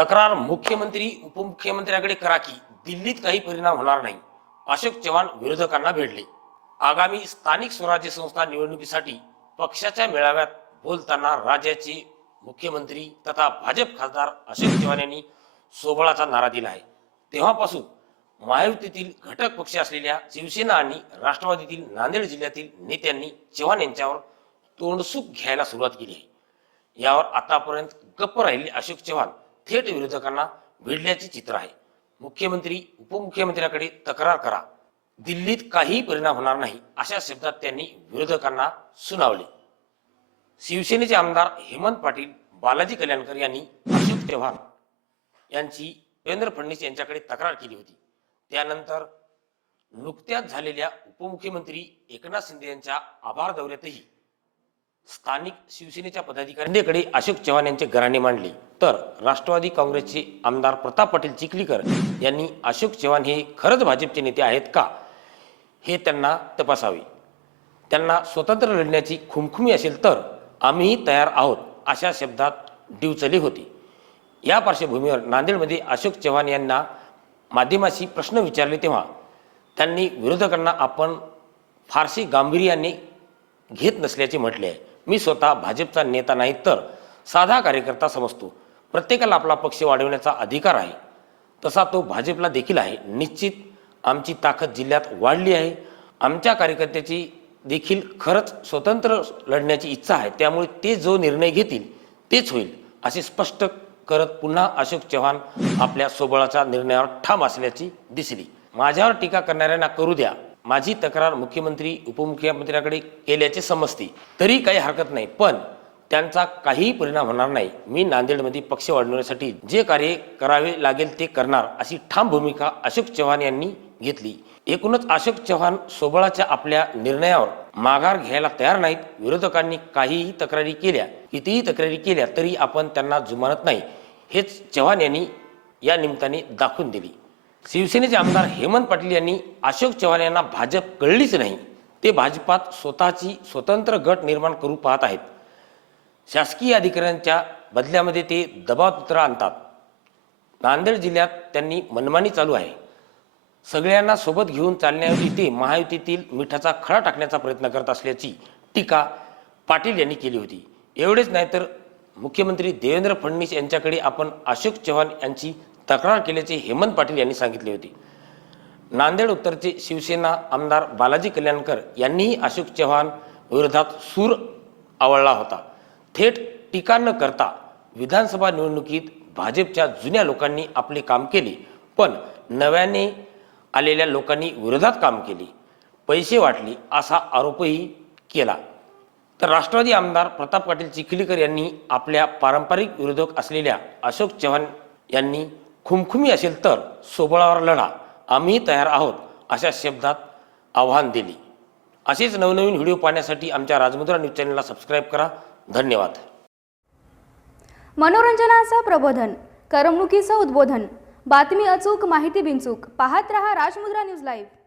तक्रार मुख्यमंत्री उपमुख्यमंत्र्याकडे करा की दिल्लीत काही परिणाम होणार नाही. अशोक चव्हाण विरोधकांना भेटले. आगामी स्थानिक स्वराज्य संस्था निवडणुकीसाठी पक्षाच्या मेळाव्यात बोलताना राज्याचे मुख्यमंत्री तथा भाजप खासदार अशोक चव्हाण यांनी सोबळाचा नारा दिला आहे. तेव्हापासून महायुतीतील घटक पक्ष असलेल्या शिवसेना आणि राष्ट्रवादीतील नांदेड जिल्ह्यातील नेत्यांनी चव्हाण यांच्यावर तोंडसुख घ्यायला सुरुवात केली आहे. यावर आतापर्यंत गप्प राहिले अशोक चव्हाण थेट विरोधकांना भिडल्याचे चित्र आहे. मुख्यमंत्री उपमुख्यमंत्र्याकडे तक्रार करा. दिल्लीत काही परिणाम होणार नाही अशा शब्दात त्यांनी विरोधकांना सुनावले. शिवसेनेचे आमदार हेमंत पाटील बालाजी कल्याणकर यांनी अशोक चव्हाण यांची देवेंद्र फडणवीस यांच्याकडे तक्रार केली होती. त्यानंतर नुकत्याच झालेल्या उपमुख्यमंत्री एकनाथ शिंदे यांच्या आभार दौऱ्यातही स्थानिक शिवसेनेच्या पदाधिकाऱ्यांकडे अशोक चव्हाण यांचे घराणे मांडले. तर राष्ट्रवादी काँग्रेसचे आमदार प्रताप पाटील चिखलीकर यांनी अशोक चव्हाण हे खरंच भाजपचे नेते आहेत का? हे त्यांना तपासावे. त्यांना स्वतंत्र लढण्याची खुमखुमी असेल तर आम्हीही तयार आहोत अशा शब्दात डिवचले होते. या पार्श्वभूमीवर नांदेडमध्ये अशोक चव्हाण यांना माध्यमाशी प्रश्न विचारले तेव्हा त्यांनी विरोधकांना आपण फारसे गांभीर्याने घेत नसल्याचे म्हटले आहे. मी स्वतः भाजपचा नेता नाही तर साधा कार्यकर्ता समजतो. प्रत्येकाला आपला पक्ष वाढवण्याचा अधिकार आहे. तसा तो भाजपला देखील आहे. निश्चित आमची ताकद जिल्ह्यात वाढली आहे. आमच्या कार्यकर्त्याची देखील खरंच स्वतंत्र लढण्याची इच्छा आहे. त्यामुळे ते जो निर्णय घेतील तेच होईल असे स्पष्ट करत पुन्हा अशोक चव्हाण आपल्या सोबळाच्या निर्णयावर ठाम असल्याची दिसली. माझ्यावर टीका करणाऱ्यांना करू द्या. माझी तक्रार मुख्यमंत्री उपमुख्यमंत्र्याकडे केल्याचे समजते. तरी काही हरकत नाही पण त्यांचा काहीही परिणाम होणार नाही. मी नांदेडमध्ये पक्ष वाढवण्यासाठी जे कार्य करावे लागेल ते करणार अशी ठाम भूमिका अशोक चव्हाण यांनी घेतली. एकूणच अशोक चव्हाण सोबळाच्या आपल्या निर्णयावर माघार घ्यायला तयार नाहीत. विरोधकांनी काहीही तक्रारी केल्या कितीही तक्रारी केल्या तरी आपण त्यांना जुमानत नाही. हेच चव्हाण यांनी या निमित्ताने दाखवून दिली. शिवसेनेचे आमदार हेमंत पाटील यांनी अशोक चव्हाण यांना भाजप कळलीच नाही. ते भाजपात स्वतःची स्वतंत्र गट निर्माण करू पाहत आहेत. शासकीय अधिकाऱ्यांच्या बदल्यामध्ये ते दबावपत्र आणतात. नांदेड जिल्ह्यात त्यांनी मनमानी चालू आहे. सगळ्यांना सोबत घेऊन चालण्याऐवजी ते महायुतीतील मिठाचा खडा टाकण्याचा प्रयत्न करत असल्याची टीका पाटील यांनी केली होती. एवढेच नाही तर मुख्यमंत्री देवेंद्र फडणवीस यांच्याकडे आपण अशोक चव्हाण यांची तक्रार केल्याचे हेमंत पाटील यांनी सांगितले होते. नांदेड उत्तरचे शिवसेना आमदार बालाजी कल्याणकर यांनीही अशोक चव्हाण विरोधात सूर आवळला होता. थेट टीका न करता विधानसभा निवडणुकीत भाजपच्या जुन्या लोकांनी आपले काम केले पण नव्याने आलेल्या लोकांनी विरोधात काम केले. पैसे वाटले असा आरोपही केला. तर राष्ट्रवादी आमदार प्रताप पाटील चिखलीकर यांनी आपल्या पारंपरिक विरोधक असलेल्या अशोक चव्हाण यांनी खुमखुमी असेल तर सोबळावर लढा. आम्ही तयार आहोत अशा शब्दात आव्हान दिली. असेच नवनवीन व्हिडिओ पाहण्यासाठी आमच्या राजमुद्रा न्यूज चॅनलला सबस्क्राईब करा. धन्यवाद. मनोरंजनाचं प्रबोधन करमणुकीचं उद्बोधन. बातमी अचूक माहिती बिनचूक. पाहत रहा राजमुद्रा न्यूज लाईव्ह.